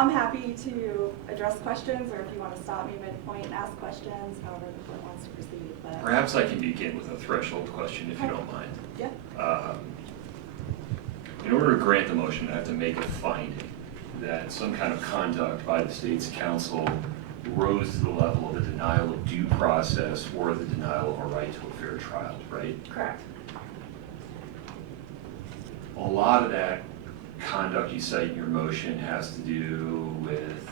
I'm happy to address questions, or if you want to stop me midpoint and ask questions, however the court wants to proceed. But Perhaps I can begin with a threshold question, if you don't mind. yeah. In order to grant the motion, I have to make a finding that some kind of conduct by the state's counsel rose to the level of a denial of due process or the denial of a right to a fair trial, right? Correct. A lot of that conduct you cite in your motion has to do with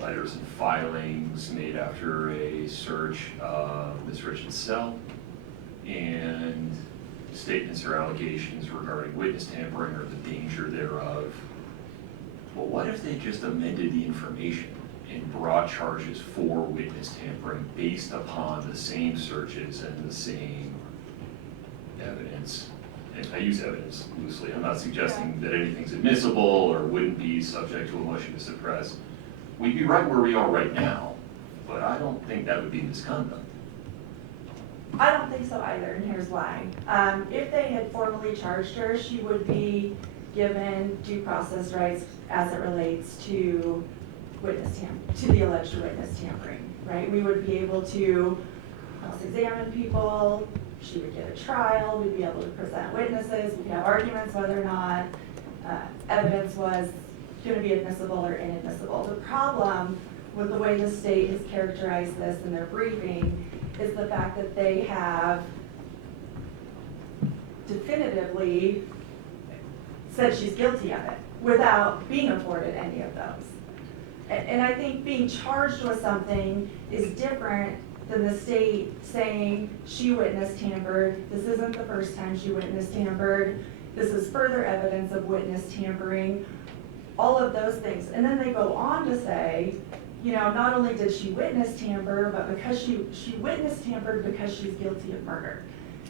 letters and filings made after a search of Ms. Richins' cell and statements or allegations regarding witness tampering or the danger thereof. Well, what if they just amended the information and brought charges for witness tampering based upon the same searches and the same evidence? And I use evidence loosely. I'm not suggesting that anything's admissible or wouldn't be subject to a motion to suppress. We'd be right where we are right now, but I don't think that would be misconduct. I don't think so either, and here's why. If they had formally charged her, she would be given due process rights as it relates to the alleged witness tampering, right? We would be able to cross-examine people, she would get a trial, we'd be able to present witnesses, we'd have arguments whether or not evidence was going to be admissible or inadmissible. The problem with the way the state has characterized this in their briefing is the fact that they have definitively said she's guilty of it without being afforded any of those. And I think being charged with something is different than the state saying she witness tampered. This isn't the first time she witness tampered. This is further evidence of witness tampering, all of those things. And then they go on to say, you know, not only did she witness tamper, but because she witness tampered because she's guilty of murder.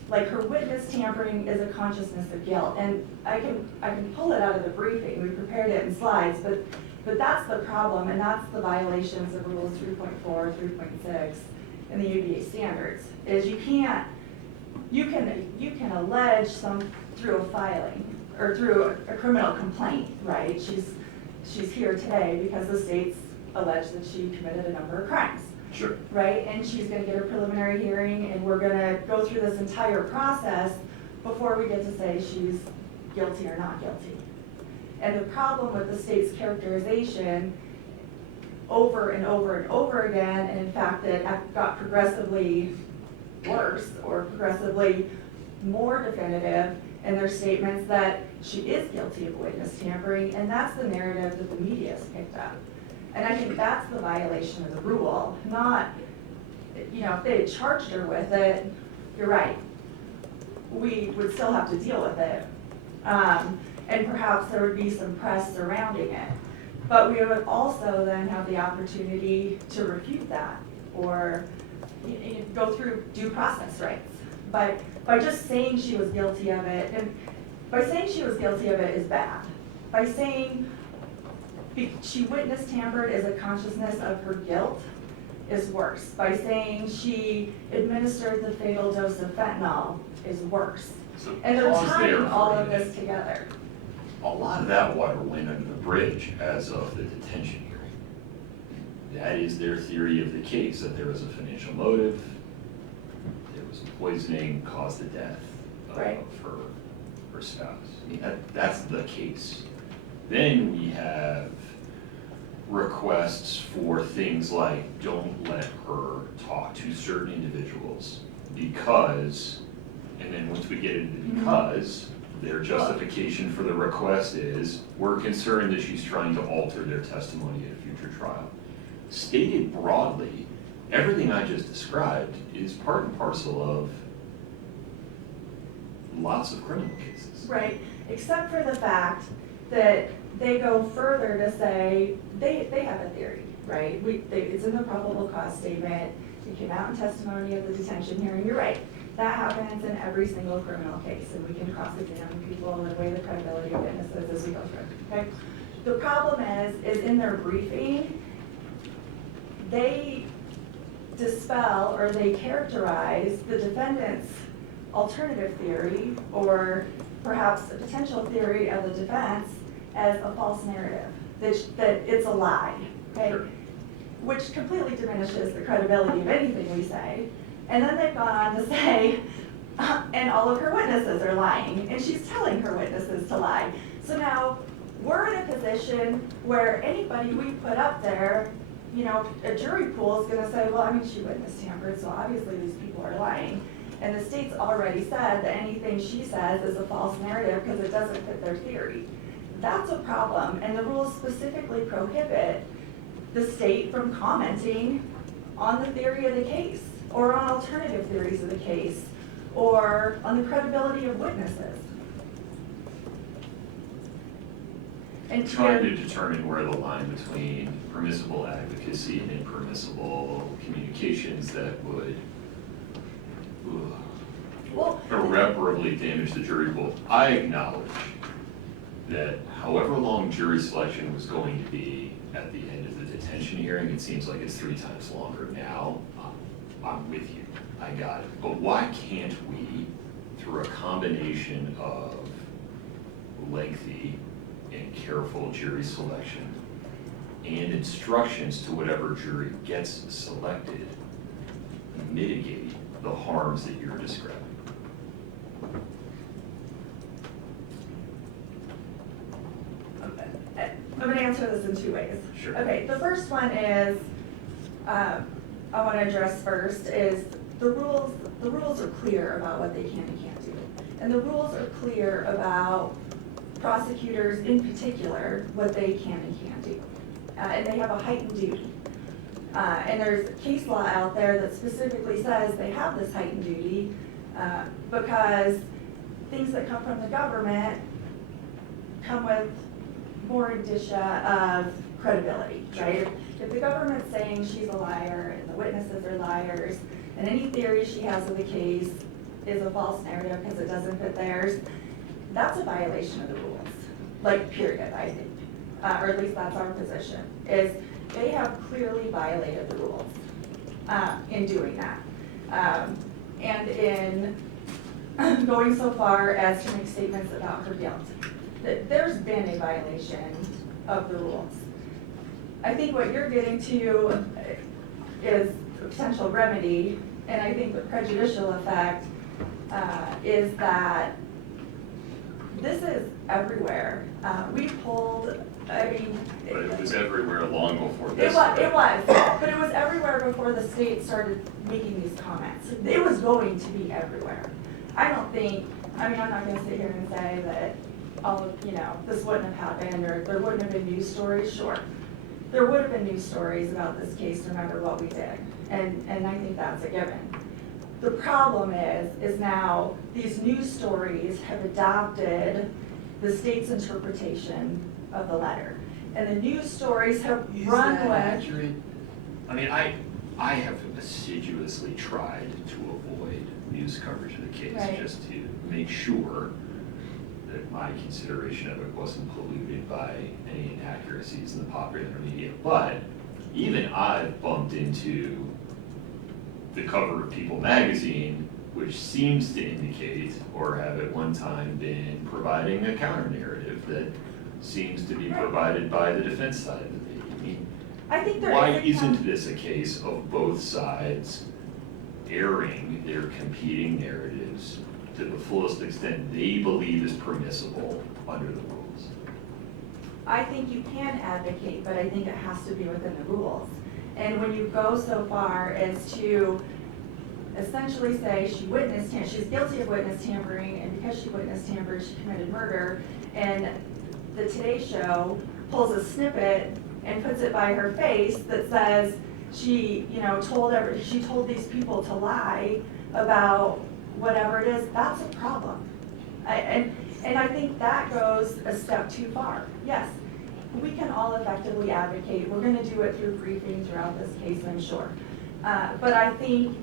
Like, her witness tampering is a consciousness of guilt. And I can pull it out of the briefing. We prepared it in slides, but that's the problem, and that's the violations of rules 3.4, 3.6 in the UDA standards, is you can allege some through a filing or through a criminal complaint, right? She's here today because the state's alleged that she committed a number of crimes. Sure. Right, and she's gonna get a preliminary hearing, and we're gonna go through this entire process before we get to say she's guilty or not guilty. And the problem with the state's characterization over and over and over again, and in fact it got progressively worse or progressively more definitive in their statements that she is guilty of witness tampering, and that's the narrative that the media has picked up. And I think that's the violation of the rule, not, you know, if they had charged her with it, you're right, we would still have to deal with it. And perhaps there would be some press surrounding it. But we would also then have the opportunity to refute that or go through due process rights. But by just saying she was guilty of it, and by saying she was guilty of it is bad. By saying she witness tampered as a consciousness of her guilt is worse. By saying she administered the fatal dose of fentanyl is worse. So and they're pause tying there all for a of minute. this together. A lot of that water went under the bridge as of the detention hearing. That is their theory of the case, that there was a financial motive, there was poisoning, caused the death of Right. her spouse. I mean, that's the case. Then we have requests for things like, don't let her talk to certain individuals because, and then once we get into the because, their justification for the request is, we're concerned that she's trying to alter their testimony at a future trial. Stated broadly, everything I just described is part and parcel of lots of criminal cases. Right, except for the fact that they go further to say, they have a theory, right? It's in the probable cause statement, it came out in testimony at the detention hearing, you're right. That happens in every single criminal case, and we can cross-examine people and weigh the credibility of witnesses as we go through, okay? The problem is in their briefing, they dispel or they characterize the defendant's alternative theory or perhaps a potential theory of the defense as a false narrative. that it's a lie, okay? Sure. Which completely diminishes the credibility of anything we say. And then they've gone on to say, and all of her witnesses are lying, and she's telling her witnesses to lie. So now, we're in a position where anybody we put up there, you know, a jury pool is gonna say, well, I mean, she witness tampered, so obviously these people are lying. And the state's already said that anything she says is a false narrative because it doesn't fit their theory. That's a problem, and the rules specifically prohibit the state from commenting on the theory of the case, or on alternative theories of the case, or on the credibility of witnesses. And Trying to determine where the line between permissible advocacy and impermissible communications that would well, irreparably damage the jury pool. I acknowledge that however long jury selection was going to be at the end of the detention hearing, it seems like it's 3 times longer now. I'm with you, I got it. But why can't we, through a combination of lengthy and careful jury selection and instructions to whatever jury gets selected, mitigate the harms that you're describing? I'm gonna answer this in 2 ways. Sure. Okay, the first one is, I wanna address first is the rules are clear about what they can and can't do. And the rules are clear about prosecutors in particular, what they can and can't do. And they have a heightened duty. And there's case law out there that specifically says they have this heightened duty because things that come from the government come with more indicia of credibility, right? If the government's saying she's a liar and the witnesses are liars, and any theory she has of the case is a false narrative because it doesn't fit theirs, that's a violation of the rules, like period, I think. Or at least that's our position, is they have clearly violated the rules in doing that. And in going so far as to make statements about her guilt. There's been a violation of the rules. I think what you're getting to is a potential remedy, and I think the prejudicial effect is that this is everywhere. We pulled, I mean. But it was everywhere long before this. It was, but it was everywhere before the state started making these comments. It was going to be everywhere. I don't think, I mean, I'm not gonna sit here and say that all of, you know, this wouldn't have happened, or there wouldn't have been news stories, sure. There would have been news stories about this case no matter what we did, and I think that's a given. The problem is now these news stories have adopted the state's interpretation of the letter. And the news stories have run with. Accurate? I mean, I have assiduously tried to avoid news coverage of the case, Right. just to make sure that my consideration of it wasn't polluted by any inaccuracies in the popular media. But even I've bumped into the cover of People magazine, which seems to indicate, or have at one time been providing a counter narrative that seems to be provided by the defense side of the debate. I mean, I think there why is a isn't this a case of both sides airing their competing narratives to the fullest extent they believe is permissible under the rules? I think you can advocate, but I think it has to be within the rules. And when you go so far as to essentially say she's guilty of witness tampering, and because she witness tampered, she committed murder, and the Today Show pulls a snippet and puts it by her face that says she, you know, she told these people to lie about whatever it is, that's a problem. And I think that goes a step too far. Yes, we can all effectively advocate. We're gonna do it through briefing throughout this case, I'm sure. But I think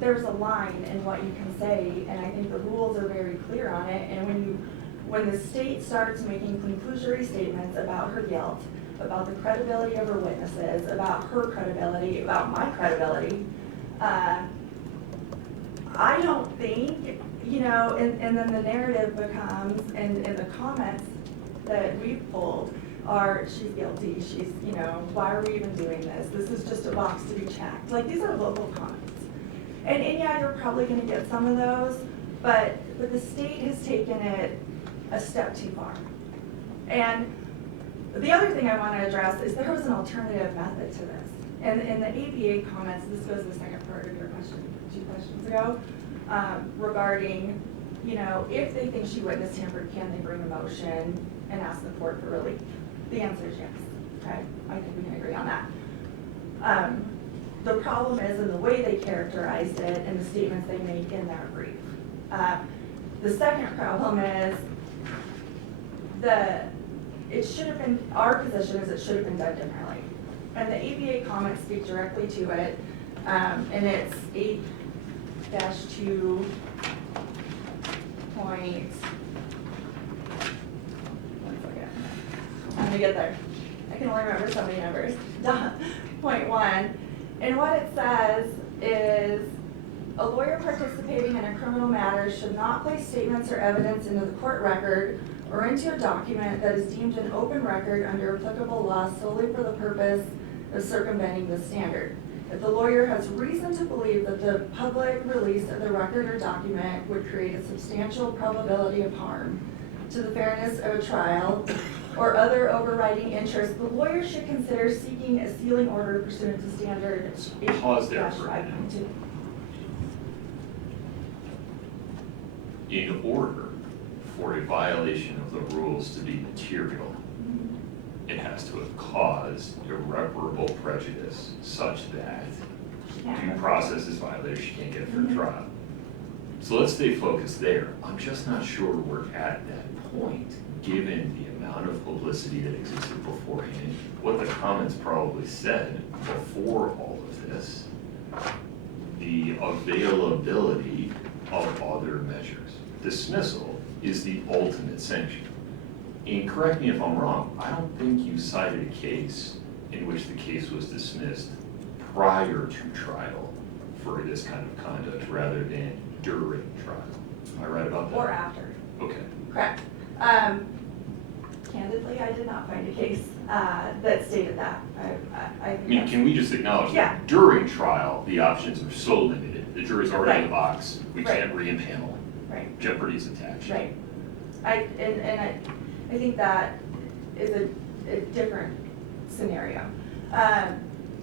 there's a line in what you can say, and I think the rules are very clear on it. And when the state starts making conclusory statements about her guilt, about the credibility of her witnesses, about her credibility, about my credibility, I don't think, you know, and then the narrative becomes, and the comments that we've pulled are, she's guilty, she's, you know, why are we even doing this? This is just a box to be checked. Like, these are local comments. And yeah, you're probably gonna get some of those, but the state has taken it a step too far. And the other thing I wanna address is there was an alternative method to this. And in the ABA comments, this goes to the second part of your question, 2 questions ago, regarding, you know, if they think she witness tampered, can they bring a motion and ask the court for relief? The answer is yes, okay? I think we can agree on that. The problem is in the way they characterized it and the statements they make in their brief. The second problem is it should have been, our position is it should have been done differently. And the ABA comments speak directly to it, and it's 8-2 point, one second, I'm gonna get there. I can only remember so many numbers. Point 1, and what it says is, a lawyer participating in a criminal matter should not place statements or evidence into the court record or into a document that is deemed an open record under applicable law solely for the purpose of circumventing the standard. If the lawyer has reason to believe that the public release of the record or document would create a substantial probability of harm to the fairness of a trial or other overriding interest, the lawyer should consider seeking a sealing order pursuant to standard Pause there for a minute. 8-5.2. In order for a violation of the rules to be material, it has to have caused irreparable prejudice such that due process is violated, she can't get a fair trial. So let's stay focused there. I'm just not sure we're at that point, given the amount of publicity that existed beforehand, what the comments probably said before all of this, the availability of other measures. Dismissal is the ultimate sanction. And correct me if I'm wrong, I don't think you cited a case in which the case was dismissed prior to trial for this kind of conduct rather than during trial. Am I right about that? Or after. Okay. Correct. Candidly, I did not find a case that stated that. I I think mean, that's- can we just acknowledge Yeah. that during trial, the options are so limited. The jury's already in the Right. box. We Right. can't re-impanel. Right. Jeopardy's attached. Right. I think that is a different scenario.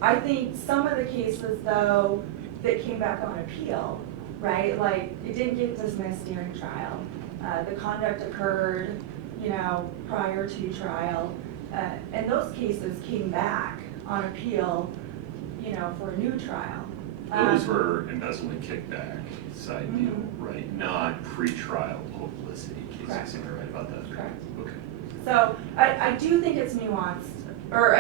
I think some of the cases, though, that came back on appeal, right, like, it didn't get dismissed during trial. The conduct occurred, you know, prior to trial, and those cases came back on appeal, you know, for a new trial. Those were embezzlement kickback side deal, Mhm. right? Not pre-trial publicity cases. Correct. Am I right about that? Correct. Okay. So I do think it's nuanced, or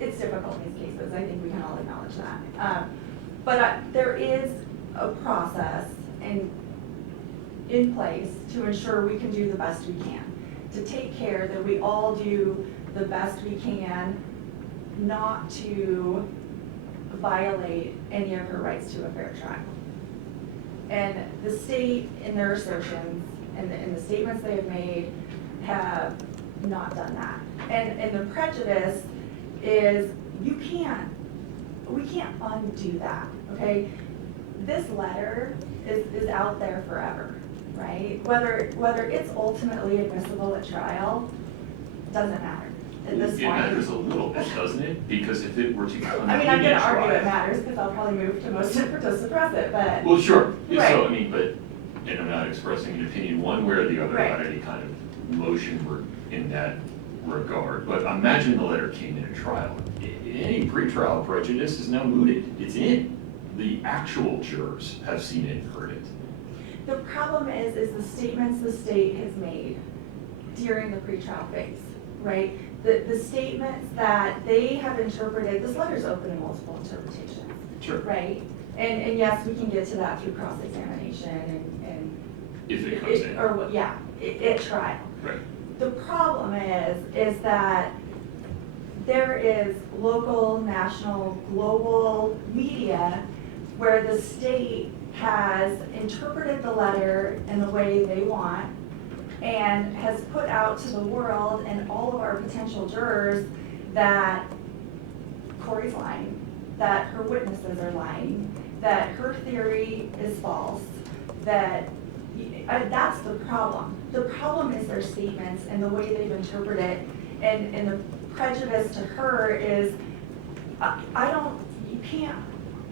it's difficult in these cases, I think we can all acknowledge that. But there is a process in place to ensure we can do the best we can, to take care that we all do the best we can not to violate any of her rights to a fair trial. And the state, in their assertions and the statements they have made, have not done that. And the prejudice is we can't undo that, okay? This letter is out there forever, right? Whether it's ultimately admissible at trial, doesn't matter at this It point. matters a little bit, doesn't it? Because if it were to come I mean, I'm in gonna argue trial- it matters, because I'll probably move to motion to suppress it, but. Well, sure. Yeah, So, Right. I mean, but, and I'm not expressing an opinion one way or the other Right. about any kind of motion in that regard. But imagine the letter came in at trial. Any pretrial prejudice is now mooted. It's in. The actual jurors have seen it and heard it. The problem is the statements the state has made during the pretrial phase, right? The statements that they have interpreted, this letter's open to multiple interpretations, Sure. right? And yes, we can get to that through cross-examination and. If it comes in. Or, yeah, at trial. Right. The problem is that there is local, national, global media where the state has interpreted the letter in the way they want, and has put out to the world and all of our potential jurors that Kouri's lying, that her witnesses are lying, that her theory is false, that that's the problem. The problem is their statements and the way they've interpreted it, and the prejudice to her is, you can't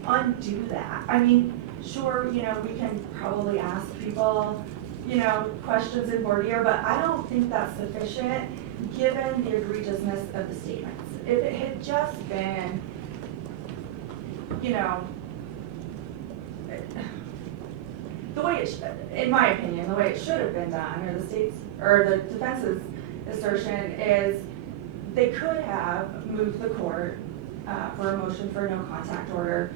undo that. I mean, sure, we can probably ask people, questions in voir dire, but I don't think that's sufficient given the egregiousness of the statements. If it had just been, the way it should, in my opinion, the way it should have been done, or the state's, or the defense's assertion is they could have moved the court for a motion for a no contact order.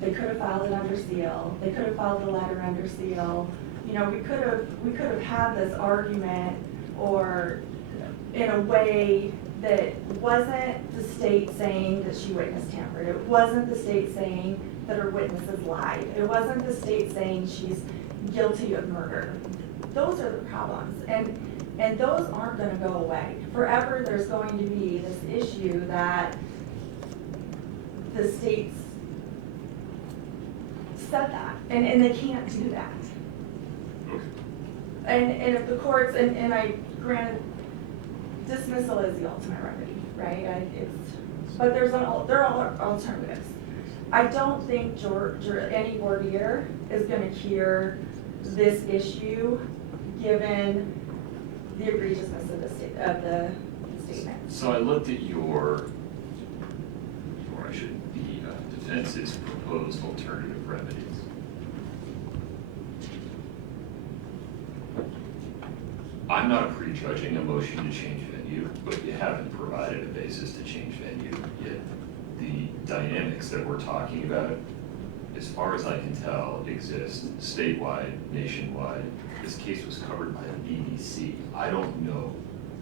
They could have filed it under seal. They could have filed the letter under seal. We could have had this argument, or in a way that wasn't the state saying that she witness tampered. It wasn't the state saying that her witnesses lied. It wasn't the state saying she's guilty of murder. Those are the problems, and those aren't going to go away. Forever there's going to be this issue that the states said that, and they can't do that. Okay. And if the courts, and I granted, dismissal is the ultimate remedy, right? But there are alternatives. I don't think any voir dire is going to cure this issue, given the egregiousness of the statement. So I looked at the defense's proposed alternative remedies. I'm not prejudging a motion to change venue, but you haven't provided a basis to change venue yet. The dynamics that we're talking about, as far as I can tell, exist statewide, nationwide. This case was covered by the BBC. I don't know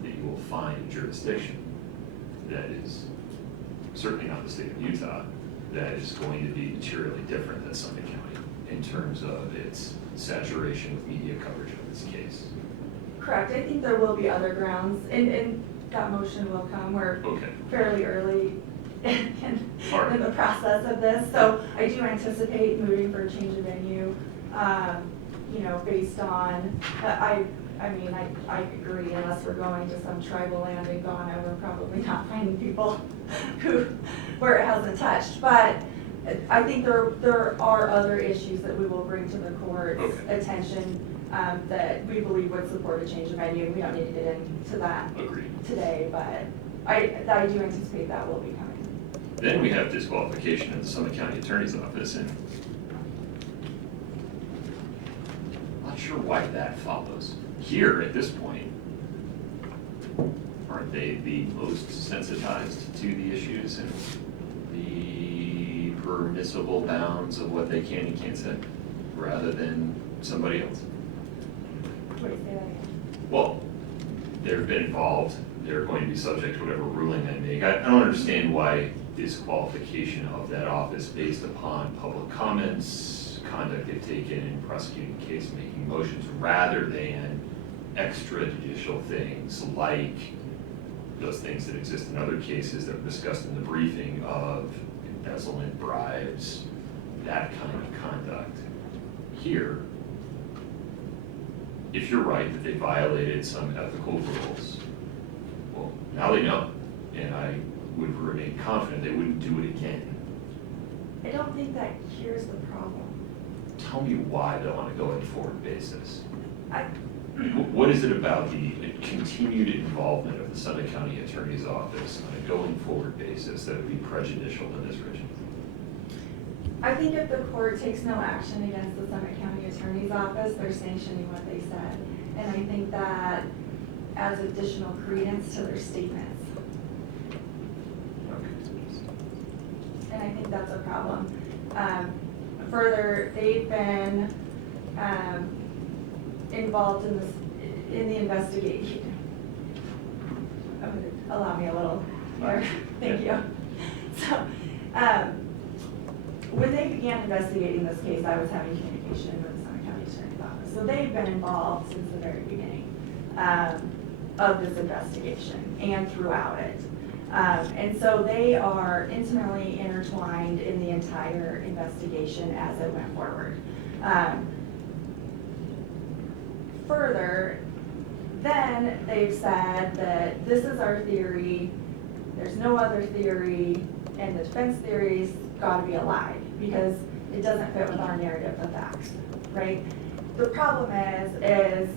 that you will find a jurisdiction that is, certainly not the state of Utah, that is going to be materially different than Summit County in terms of its saturation with media coverage of this case. Correct. I think there will be other grounds, and that motion will come. We're fairly early in the process of this, so I do anticipate moving for a change of venue. Based on, I agree, unless we're going to some tribal land in Ghana, we're probably not finding people where it hasn't touched. But I think there are other issues that we will bring to the court's attention that we believe would support a change of venue. We don't need to get into that today, but I do anticipate that will be coming. Then we have disqualification in the Summit County Attorney's Office, and I'm not sure why that follows. Here, at this point, aren't they the most sensitized to the issues and the permissible bounds of what they can and can't say, rather than somebody else? Wait, say that again. Well, they've been involved. They're going to be subject to whatever ruling they make. I don't understand why disqualification of that office based upon public comments, conduct they've taken in prosecuting the case, making motions, rather than extrajudicial things like those things that exist in other cases that were discussed in the briefing of embezzlement, bribes, that kind of conduct. Here, if you're right that they violated some ethical rules, well, now they know, and I would remain confident they wouldn't do it again. I don't think that cures the problem. Tell me why they're on a going forward basis. What is it about the continued involvement of the Summit County Attorney's Office on a going forward basis that would be prejudicial to this region? I think if the court takes no action against the Summit County Attorney's Office, they're sanctioning what they said. And I think that adds additional credence to their statements. And I think that's a problem. Further, they've been involved in the investigation. Allow me a little more. Thank you. So, when they began investigating this case, I was having communication with the Summit County Attorney's Office. So they've been involved since the very beginning. of this investigation and throughout it. And so they are intimately intertwined in the entire investigation as it went forward. Further, then they've said that this is our theory, there's no other theory, and the defense theory's gotta be a lie because it doesn't fit with our narrative of facts, right? The problem is,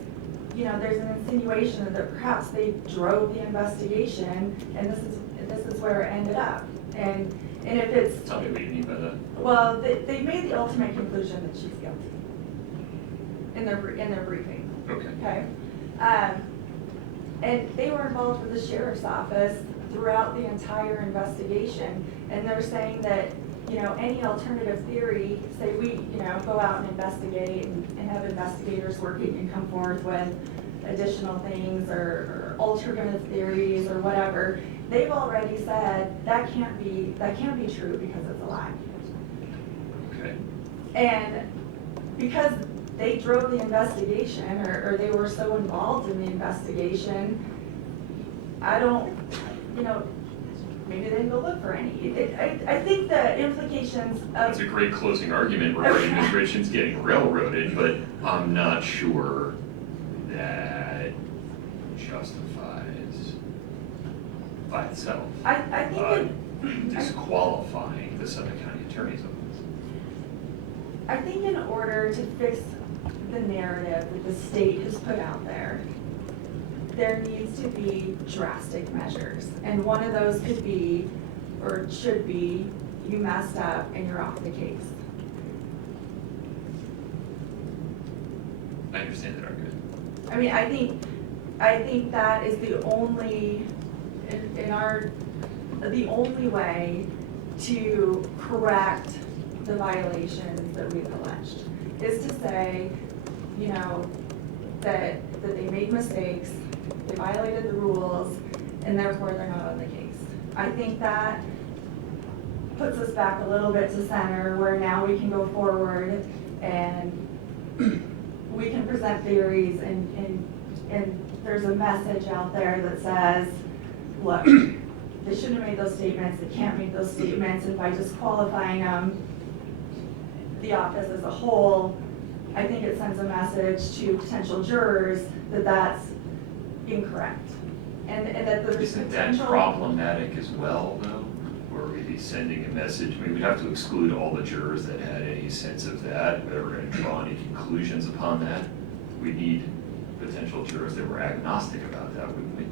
you know, there's an insinuation that perhaps they drove the investigation and this is where it ended up. And if it's, Tell me what you mean by that. well, they made the ultimate conclusion that she's guilty in their briefing. Okay. Okay. And they were involved with the sheriff's office throughout the entire investigation. And they're saying that, you know, any alternative theory, say we, you know, go out and investigate and have investigators working and come forth with additional things or alternative theories or whatever, they've already said that can't be true because it's a lie. Okay. And because they drove the investigation or they were so involved in the investigation, I don't, you know, maybe they didn't go look for any. I think the implications of... That's a great closing argument regarding Ms. Richins getting railroaded, but I'm not sure that justifies by itself I think disqualifying the Suffolk County Attorney's Office. I think in order to fix the narrative that the state has put out there needs to be drastic measures. And one of those could be, or should be, you messed up and you're off the case. I understand that argument. I mean, I think that is the only, the only way to correct the violations that we've alleged, is to say, you know, that they made mistakes, they violated the rules, and therefore they're not on the case. I think that puts us back a little bit to center, where now we can go forward and we can present theories and there's a message out there that says, look, they shouldn't have made those statements, they can't make those statements, and by disqualifying them, the office as a whole, I think it sends a message to potential jurors that that's incorrect. And that there's Isn't that potential... problematic as well, though? Where we'd be sending a message, I mean, we'd have to exclude all the jurors that had any sense of that, whether we're going to draw any conclusions upon that. We need potential jurors that were agnostic about that, wouldn't we?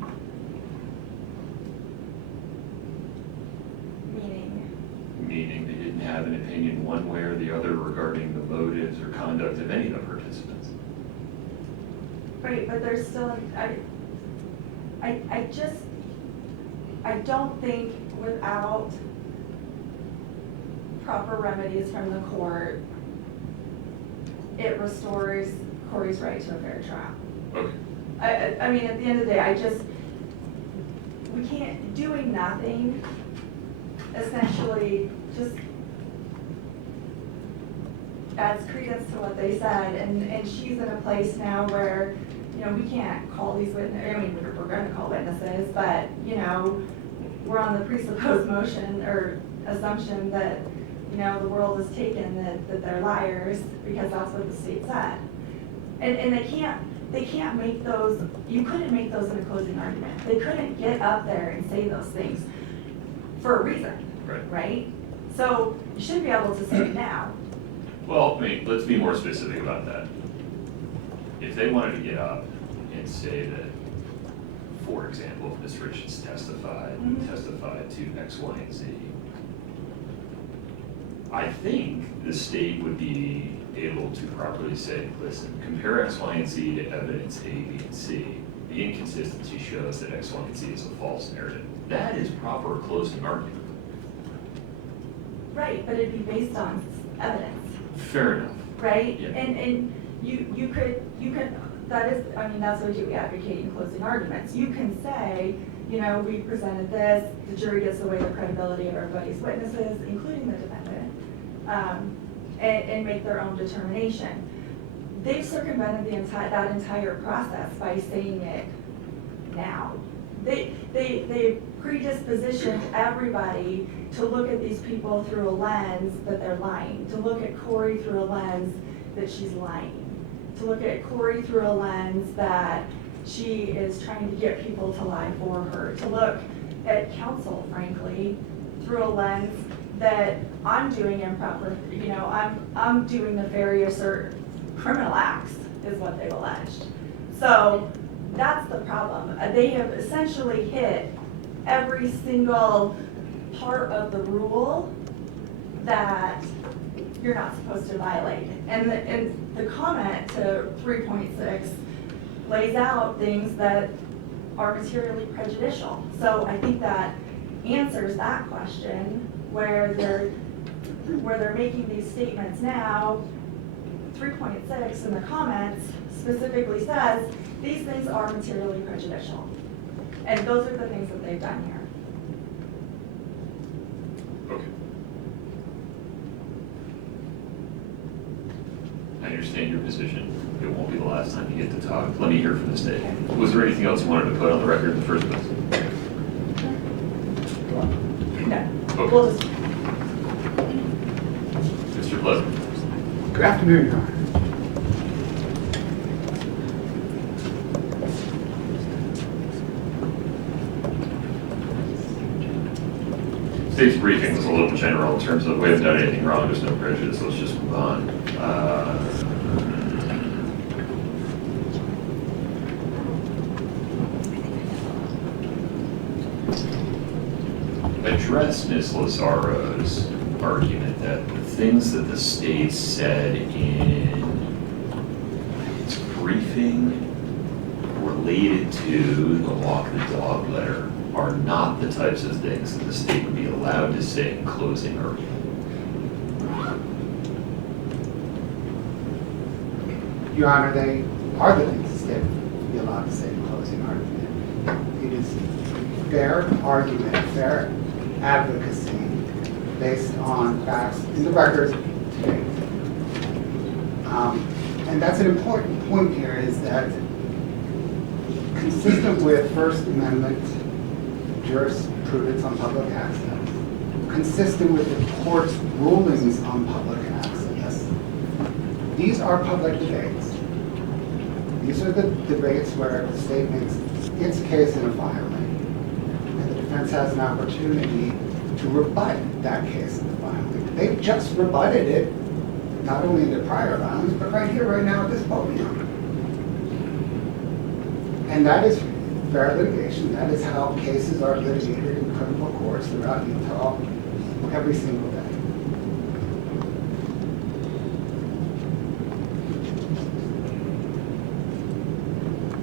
Meaning they didn't have an opinion one way or the other regarding the motives or conduct of any of the participants. Right, but there's still, I don't think without proper remedies from the court, it restores Kouri's right to a fair trial. Okay. I mean, at the end of the day, we can't, doing nothing essentially just adds credence to what they said, and she's in a place now where, you know, we can't call these witnesses, I mean, we're gonna call witnesses, but, you know, we're on the presupposed motion or assumption that, you know, the world is taken that they're liars because that's what the state said. And they can't make those, you couldn't make those in a closing argument. They couldn't get up there and say those things for a reason, right? So you should be able to say it now. Well, I mean, let's be more specific about that. If they wanted to get up and say that, for example, if Ms. Richins testified to X, Y, and Z, I think the state would be able to properly say, listen, compare X, Y, and Z to evidence A, B, and C. The inconsistency shows that X, Y, and Z is a false narrative. That is proper closing argument. Right, but it'd be based on evidence. Fair enough. Right? Yeah. And you could, that is, I mean, that's what you advocate in closing arguments. You can say, you know, we presented this, the jury gets away the credibility of everybody's witnesses, including the defendant, and make their own determination. they've circumvented that entire process by saying it now. They predispositioned everybody to look at these people through a lens that they're lying, to look at Kouri through a lens that she's lying, to look at Kouri through a lens that she is trying to get people to lie for her, to look at counsel, frankly, through a lens that I'm doing improper, I'm doing nefarious or criminal acts, is what they've alleged. So that's the problem. They have essentially hit every single part of the rule that you're not supposed to violate. And the comment to 3.6 lays out things that are materially prejudicial. So I think that answers that question, where they're making these statements now. 3.6 in the comments specifically says these things are materially prejudicial. And those are the things that they've done here. Okay. I understand your position. It won't be the last time you get to talk. Let me hear from the state. Was there anything else you wanted to put on the record in the first place? No. Okay. We'll just, Mr. Pleasant. Good afternoon, Your Honor. State's briefing was a little general in terms of we haven't done anything wrong, there's no prejudice, let's just move on. Address Ms. Lazaro's argument that the things that the state said in its briefing related to the walk the dog letter are not the types of things that the state would be allowed to say in closing argument. Your Honor, they are the things the state would be allowed to say in closing argument. It is fair argument, fair advocacy based on facts in the record today. And that's an important point here, is that consistent with First Amendment jurisprudence on public access, consistent with the court's rulings on public access, these are public debates. These are the debates where the state makes its case in a filing, and the defense has an opportunity to rebut that case in the filing. They've just rebutted it, not only in their prior filings, but right here, right now at this podium. And that is fair litigation. That is how cases are litigated in criminal courts throughout Utah every single day.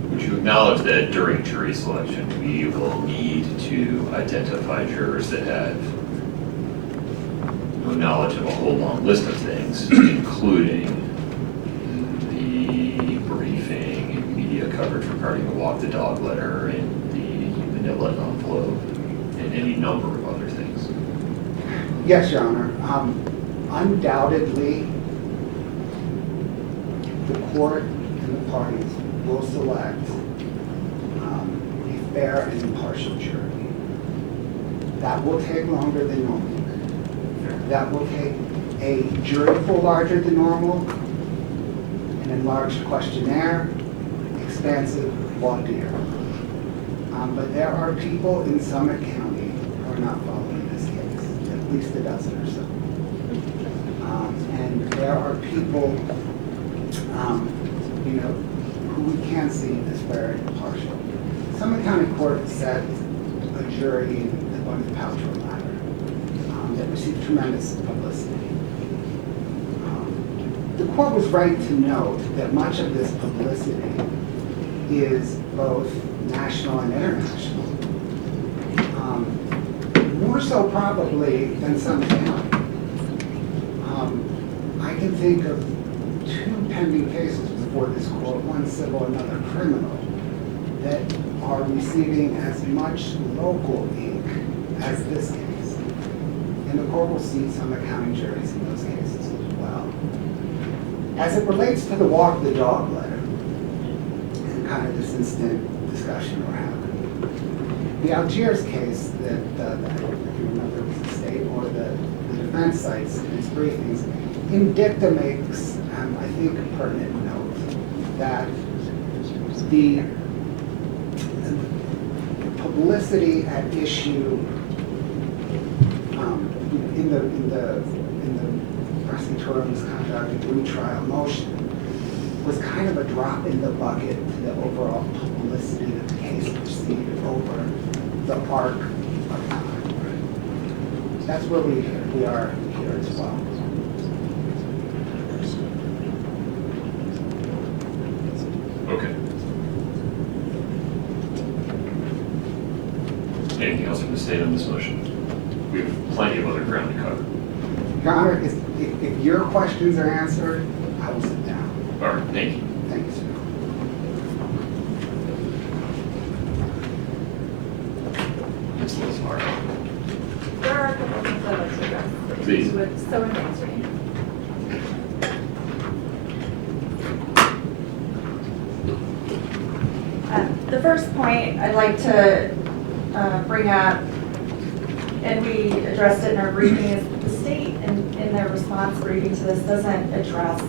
Would you acknowledge that during jury selection, we will need to identify jurors that have no knowledge of a whole long list of things, including the briefing and media coverage regarding the walk the dog letter and the manila envelope and any number of other things? Yes, Your Honor. Undoubtedly, the court and the parties will select a fair and impartial jury. That will take longer than normal. That will take a jury pool larger than normal, an enlarged questionnaire, expansive voir dire. But there are people in Summit County who are not following this case, at least a dozen or so. And there are people, who we can see as very impartial. Summit County Court set a jury in the Gwyneth Paltrow matter that received tremendous publicity. The court was right to note that much of this publicity is both national and international. More so probably than Summit County. I can think of two pending cases before this court, one civil, another criminal, that are receiving as much local ink as this case. And the court will see Summit County juries in those cases as well. As it relates to the walk the dog letter, and kind of this instant discussion we're having, the Algiers case that, if you remember, it was the state or the defense cites in its briefings, in dicta makes, I think, a pertinent note that the publicity at issue in the prosecutorial misconduct and retrial motion was kind of a drop in the bucket to the overall publicity that the case received over the arc of time. That's where we are here as well. Okay. Anything else from the state on this motion? We have plenty of other ground to cover. Your Honor, if your questions are answered, I will sit down. All right, thank you. Thank you, sir. Ms. Lizar. There are a couple of things I'd like to address. if Please. you would so indulge me. The first point I'd like to bring up, and we addressed it in our briefing, is the state in their response briefing to this doesn't address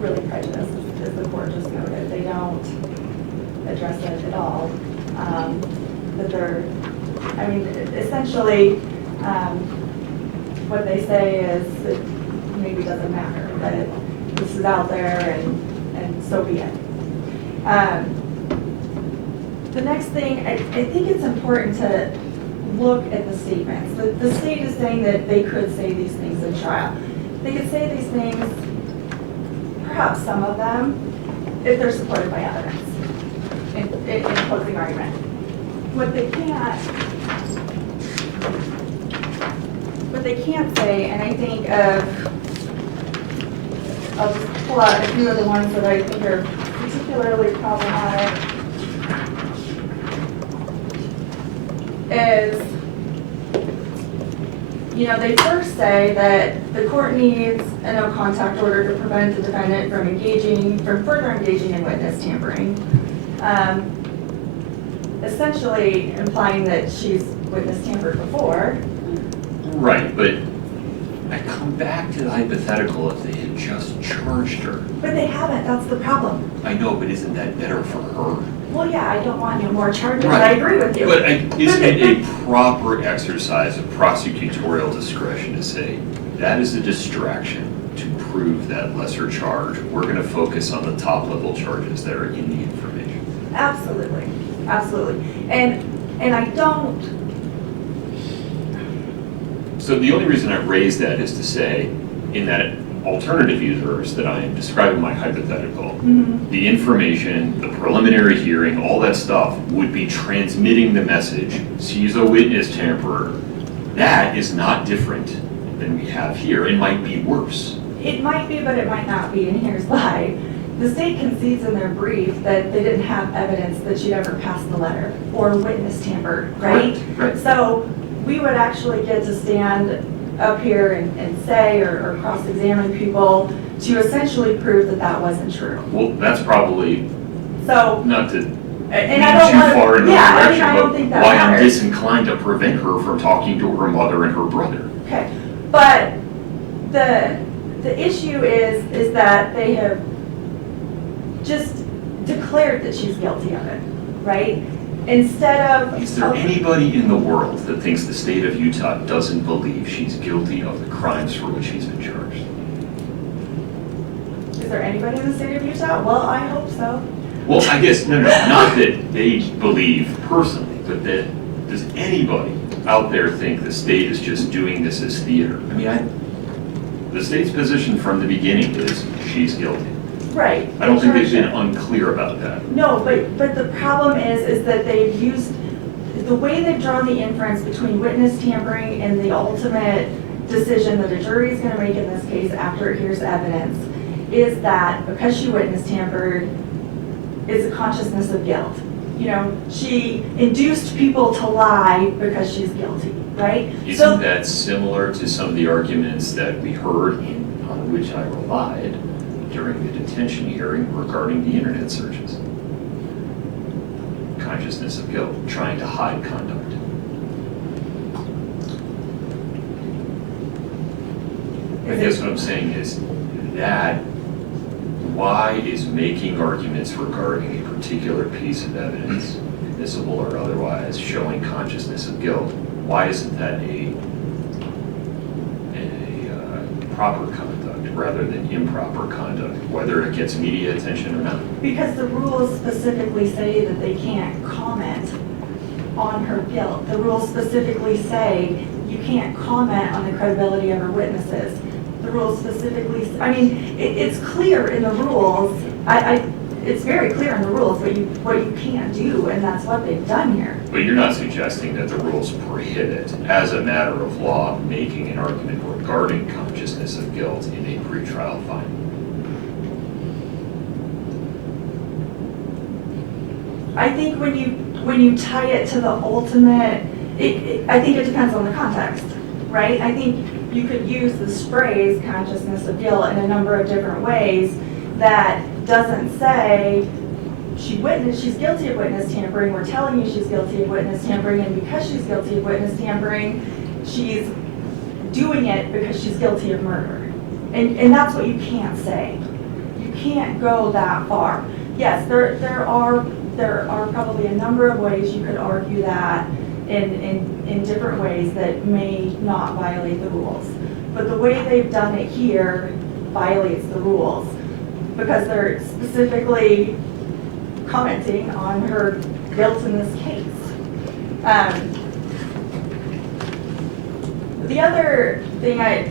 really prejudice, as the court just noted. They don't address it at all. That they're, I mean, essentially, what they say is it maybe doesn't matter, that this is out there and so be it. The next thing, I think it's important to look at the statements. The state is saying that they could say these things in trial. They could say these things, perhaps some of them, if they're supported by evidence in closing argument. What they can't say, and I think I'll just pull out a few of the ones that I think are particularly problematic, is, they first say that the court needs a no contact order to prevent the defendant from further engaging in witness tampering. Essentially implying that she's witness tampered before. Right, but I come back to the hypothetical if they had just charged her. But they haven't, that's the problem. I know, but isn't that better for her? Well, yeah, I don't want any more charges, Right. I agree with you. But isn't it a proper exercise of prosecutorial discretion to say, that is a distraction to prove that lesser charge? We're going to focus on the top level charges that are in the information. Absolutely, absolutely. And I don't, So the only reason I raise that is to say, in that alternative universe that I am describing my hypothetical, the information, the preliminary hearing, all that stuff would be transmitting the message, she's a witness tamperer. That is not different than we have here. It might be worse. it might be, but it might not be, and here's why. The state concedes in their brief that they didn't have evidence that she'd ever passed the letter or witness tampered, right? Right. So we would actually get to stand up here and say or cross-examine people to essentially prove that that wasn't true. Well, that's probably So, not to and lead I don't too want far in to, one yeah, I direction, mean, I don't think but that why I'm matters. disinclined to prevent her from talking to her mother and her brother. Okay, but the issue is that they have just declared that she's guilty of it, right? Instead of. Is there anybody in the world that thinks the state of Utah doesn't believe she's guilty of the crimes for which she's been charged? Is there anybody in the state of Utah? Well, I hope so. Well, I guess, no, not that they believe personally, but that, does anybody out there think the state is just doing this as theater? I mean, the state's position from the beginning is she's guilty. Right. I don't think they've been Charged unclear about that. her. No, but the problem is that they've used, the way they've drawn the inference between witness tampering and the ultimate decision that a jury is gonna make in this case after it hears evidence is that because she witness tampered, is a consciousness of guilt. She induced people to lie because she's guilty, right? Isn't that similar to some of the arguments that we heard, on which I relied, during the detention hearing regarding the internet searches. Consciousness of guilt, trying to hide conduct. I guess what I'm saying is that why is making arguments regarding a particular piece of evidence, admissible or otherwise, showing consciousness of guilt, why isn't that a proper conduct rather than improper conduct, whether it gets media attention or not? Because the rules specifically say that they can't comment on her guilt. The rules specifically say you can't comment on the credibility of her witnesses. The rules specifically, it's clear in the rules. It's very clear in the rules what you can't do, and that's what they've done here. But you're not suggesting that the rules prohibit, as a matter of law, making an argument regarding consciousness of guilt in a pretrial finding? I think when you tie it to the ultimate, I think it depends on the context, right? I think you could use this phrase, consciousness of guilt, in a number of different ways that doesn't say she's guilty of witness tampering, we're telling you she's guilty of witness tampering, and because she's guilty of witness tampering, she's doing it because she's guilty of murder. And that's what you can't say. You can't go that far. Yes, there are probably a number of ways you could argue that in different ways that may not violate the rules. But the way they've done it here violates the rules because they're specifically commenting on her guilt in this case. The other thing I'd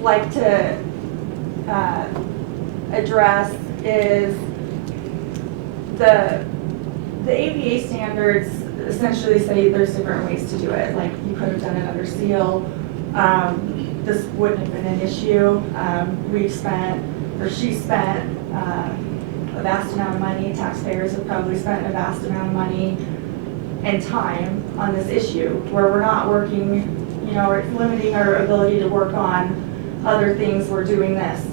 like to address is the ABA standards essentially say there's different ways to do it. Like you could have done it under seal. This wouldn't have been an issue. She spent a vast amount of money. Taxpayers have probably spent a vast amount of money and time on this issue where we're not working, it's limiting our ability to work on other things. We're doing this.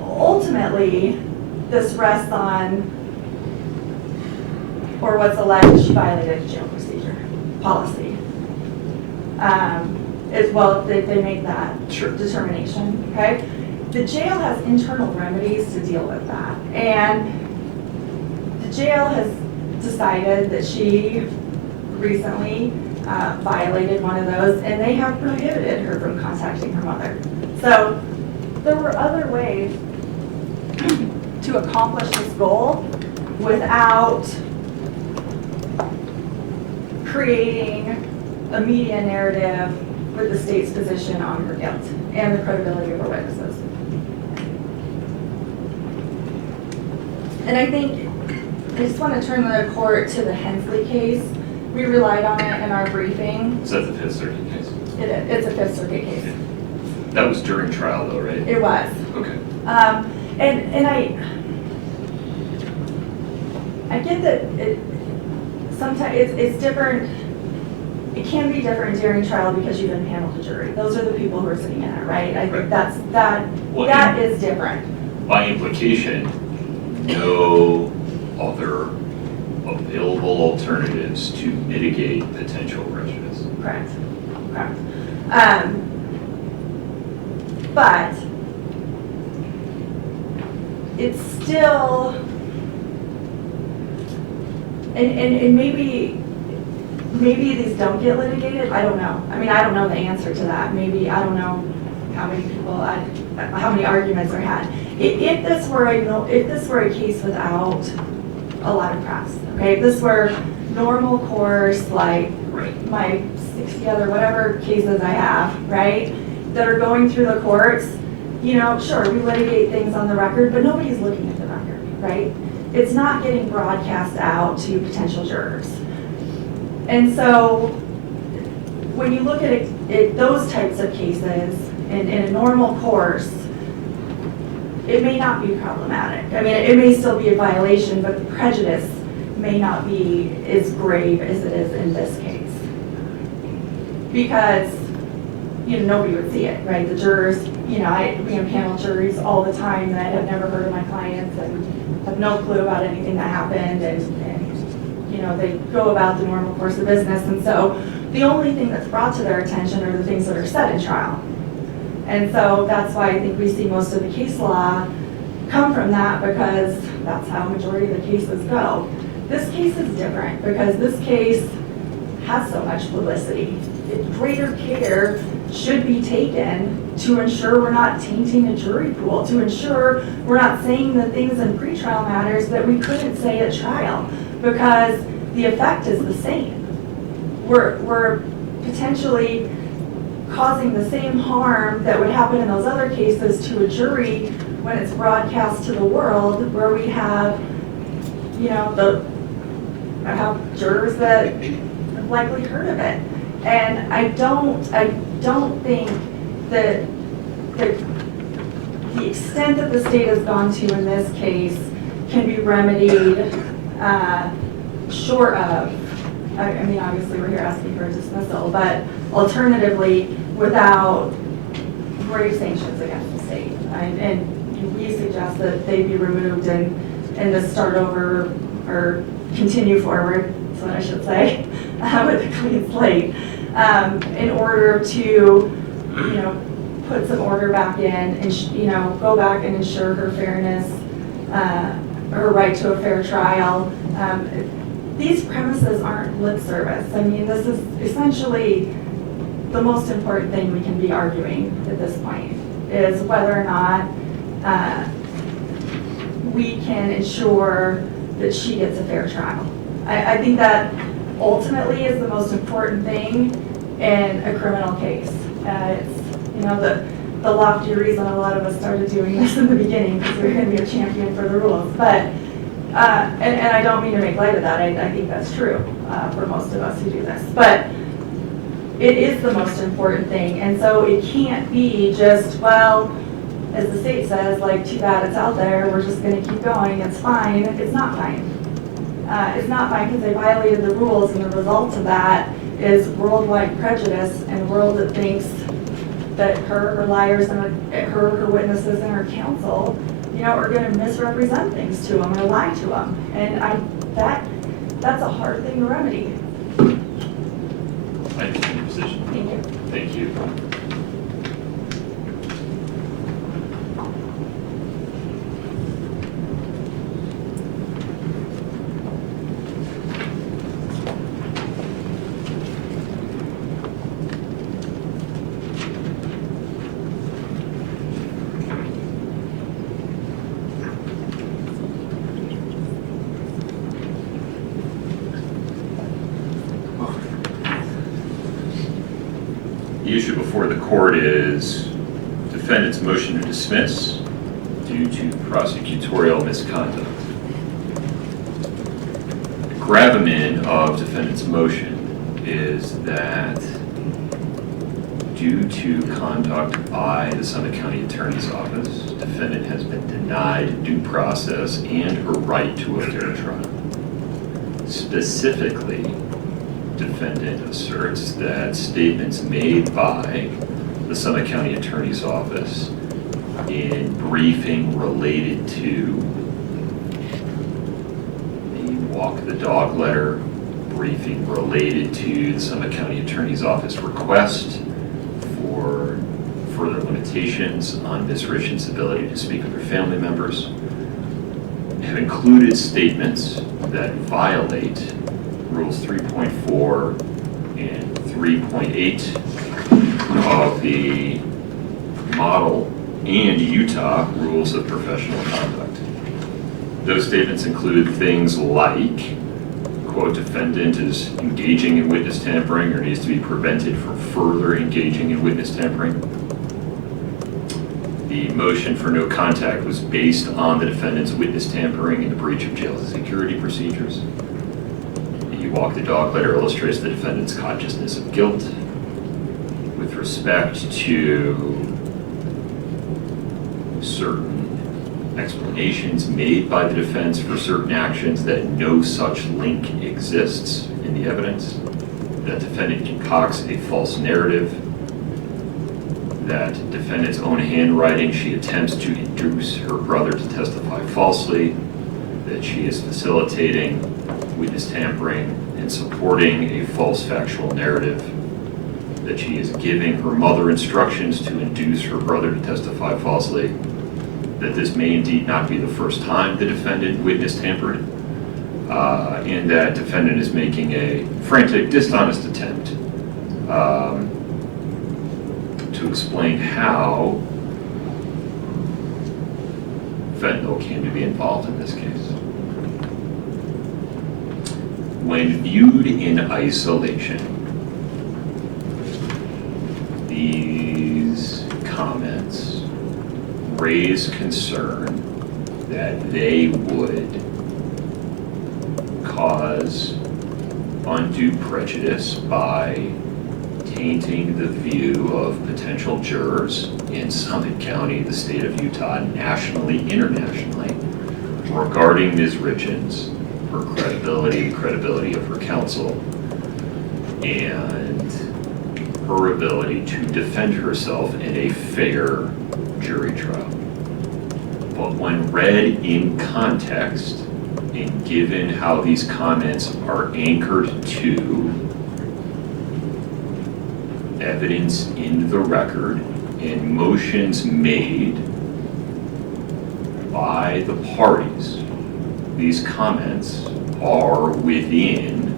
Ultimately, this rests on, or what's alleged, she violated a jail procedure policy. As well, they make that determination, okay? The jail has internal remedies to deal with that. And the jail has decided that she recently violated one of those, and they have prohibited her from contacting her mother. So there were other ways to accomplish this goal without creating a media narrative with the state's position on her guilt and the credibility of her witnesses. And I think, I just want to turn the court to the Hensley case. We relied on it in our briefing. Is that the Fifth Circuit case? It's a Fifth Circuit case. That was during trial though, right? It was. Okay. And I get that sometimes it's different. It can be different during trial because you've impaneled a jury. Those are the people who are sitting in it, right? I think that is different. By implication, no other available alternatives to mitigate potential prejudice. Correct. But it's still, and maybe these don't get litigated. I don't know. I don't know the answer to that. Maybe, I don't know how many arguments are had. If this were a case without a lot of press, okay, if this were normal course, like my 60 other whatever cases I have, right, that are going through the courts, sure, we litigate things on the record, but nobody's looking at the record, right? It's not getting broadcast out to potential jurors. And so when you look at those types of cases in a normal course, it may not be problematic. It may still be a violation, but the prejudice may not be as grave as it is in this case. Because, nobody would see it, right? The jurors, we impanel juries all the time that have never heard of my clients and have no clue about anything that happened, and they go about the normal course of business. And so the only thing that's brought to their attention are the things that are said in trial. And so that's why I think we see most of the case law come from that, because that's how majority of the cases go. This case is different because this case has so much publicity. Greater care should be taken to ensure we're not tainting a jury pool, to ensure we're not saying the things in pretrial matters that we couldn't say at trial, because the effect is the same. We're potentially causing the same harm that would happen in those other cases to a jury when it's broadcast to the world, where we have, I have jurors that have likely heard of it. And I don't think that the extent that the state has gone to in this case can be remedied short of, obviously we're here asking for a dismissal, but alternatively, without grave sanctions against the state. And we suggest that they be removed and this start over, or continue forward, that's what I should say, with a clean slate, in order to, put some order back in and, go back and ensure her fairness, her right to a fair trial. These premises aren't lip service. This is essentially the most important thing we can be arguing at this point, is whether or not we can ensure that she gets a fair trial. I think that ultimately is the most important thing in a criminal case. It's, the lofty reason a lot of us started doing this in the beginning, because we were going to be a champion for the rules. But, and I don't mean to make light of that. I think that's true for most of us who do this. But it is the most important thing. And so it can't be just, well, as the state says, like, too bad it's out there, we're just going to keep going, it's fine. It's not fine. It's not fine because they violated the rules, and the result of that is worldwide prejudice and a world that thinks that her liars and her witnesses and her counsel, are going to misrepresent things to them or lie to them. And that's a hard thing to remedy. I understand your position. Thank you. Thank you. The issue before the court is defendant's motion to dismiss due to prosecutorial misconduct. The gravamen of defendant's motion is that due to conduct by the Summit County Attorney's Office, defendant has been denied due process and her right to a fair trial. Specifically, defendant asserts that statements made by the Summit County Attorney's Office in briefing related to the walk the dog letter, briefing related to the Summit County Attorney's Office request for further limitations on Ms. Richins' ability to speak with her family members, have included statements that violate Rules 3.4 and 3.8 of the model and Utah Rules of Professional Conduct. Those statements include things like, quote, defendant is engaging in witness tampering or needs to be prevented from further engaging in witness tampering. The motion for no contact was based on the defendant's witness tampering and the breach of jail security procedures. Walk the dog letter illustrates the defendant's consciousness of guilt with respect to certain explanations made by the defense for certain actions, that no such link exists in the evidence, that defendant concocts a false narrative, that defendant's own handwriting, she attempts to induce her brother to testify falsely, that she is facilitating witness tampering and supporting a false factual narrative, that she is giving her mother instructions to induce her brother to testify falsely, that this may indeed not be the first time the defendant witness tampered, and that defendant is making a frantic, dishonest attempt to explain how fentanyl came to be involved in this case. When viewed in isolation, these comments raise concern that they would cause undue prejudice by tainting the view of potential jurors in Summit County, the state of Utah, nationally, internationally, regarding Ms. Richins, her credibility, the credibility of her counsel, and her ability to defend herself in a fair jury trial. But when read in context, and given how these comments are anchored to evidence in the record and motions made by the parties, these comments are within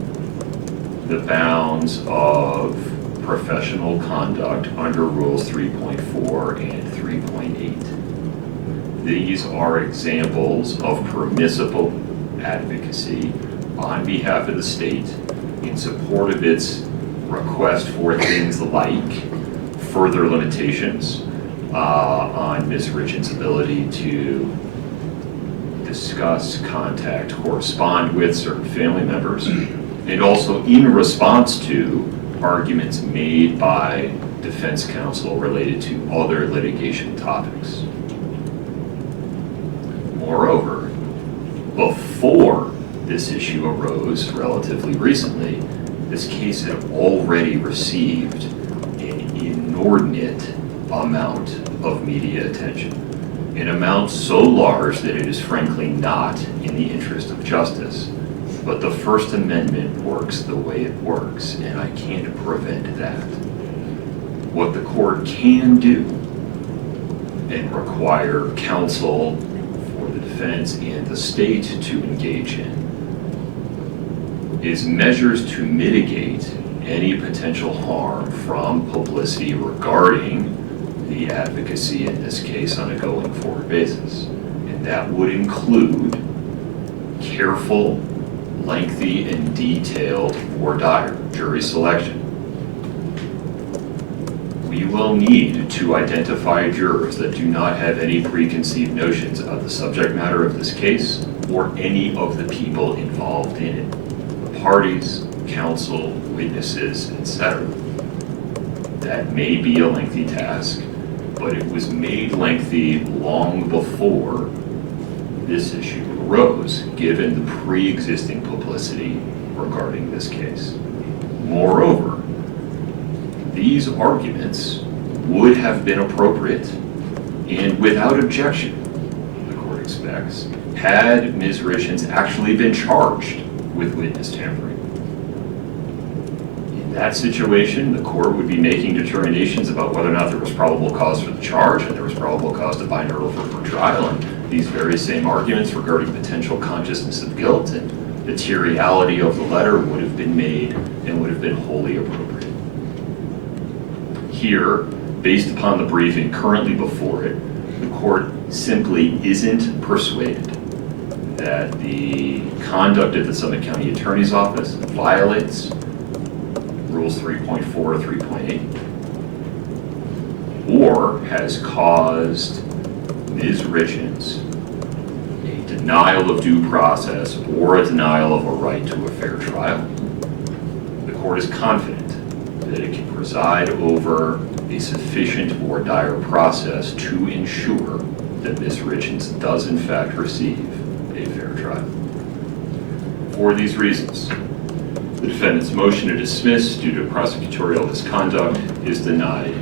the bounds of professional conduct under Rules 3.4 and 3.8. These are examples of permissible advocacy on behalf of the state in support of its request for things like further limitations on Ms. Richins' ability to discuss, contact, correspond with certain family members, and also in response to arguments made by defense counsel related to other litigation topics. Moreover, before this issue arose relatively recently, this case had already received an inordinate amount of media attention, an amount so large that it is frankly not in the interest of justice. But the First Amendment works the way it works, and I can't prevent that. What the court can do and require counsel for the defense and the state to engage in is measures to mitigate any potential harm from publicity regarding the advocacy in this case on a going forward basis. And that would include careful, lengthy, and detailed voir dire jury selection. We will need to identify jurors that do not have any preconceived notions of the subject matter of this case or any of the people involved in it. Parties, counsel, witnesses, etc. That may be a lengthy task, but it was made lengthy long before this issue arose, given the pre-existing publicity regarding this case. Moreover, these arguments would have been appropriate and without objection, the court expects, had Ms. Richins actually been charged with witness tampering. In that situation, the court would be making determinations about whether or not there was probable cause for the charge and there was probable cause to bind her over for trial, and these very same arguments regarding potential consciousness of guilt and materiality of the letter would have been made and would have been wholly appropriate. Here, based upon the briefing currently before it, the court simply isn't persuaded that the conduct of the Summit County Attorney's Office violates Rules 3.4 or 3.8, or has caused Ms. Richins a denial of due process or a denial of a right to a fair trial. The court is confident that it can preside over a sufficient voir dire process to ensure that Ms. Richins does in fact receive a fair trial. For these reasons, the defendant's motion to dismiss due to prosecutorial misconduct is denied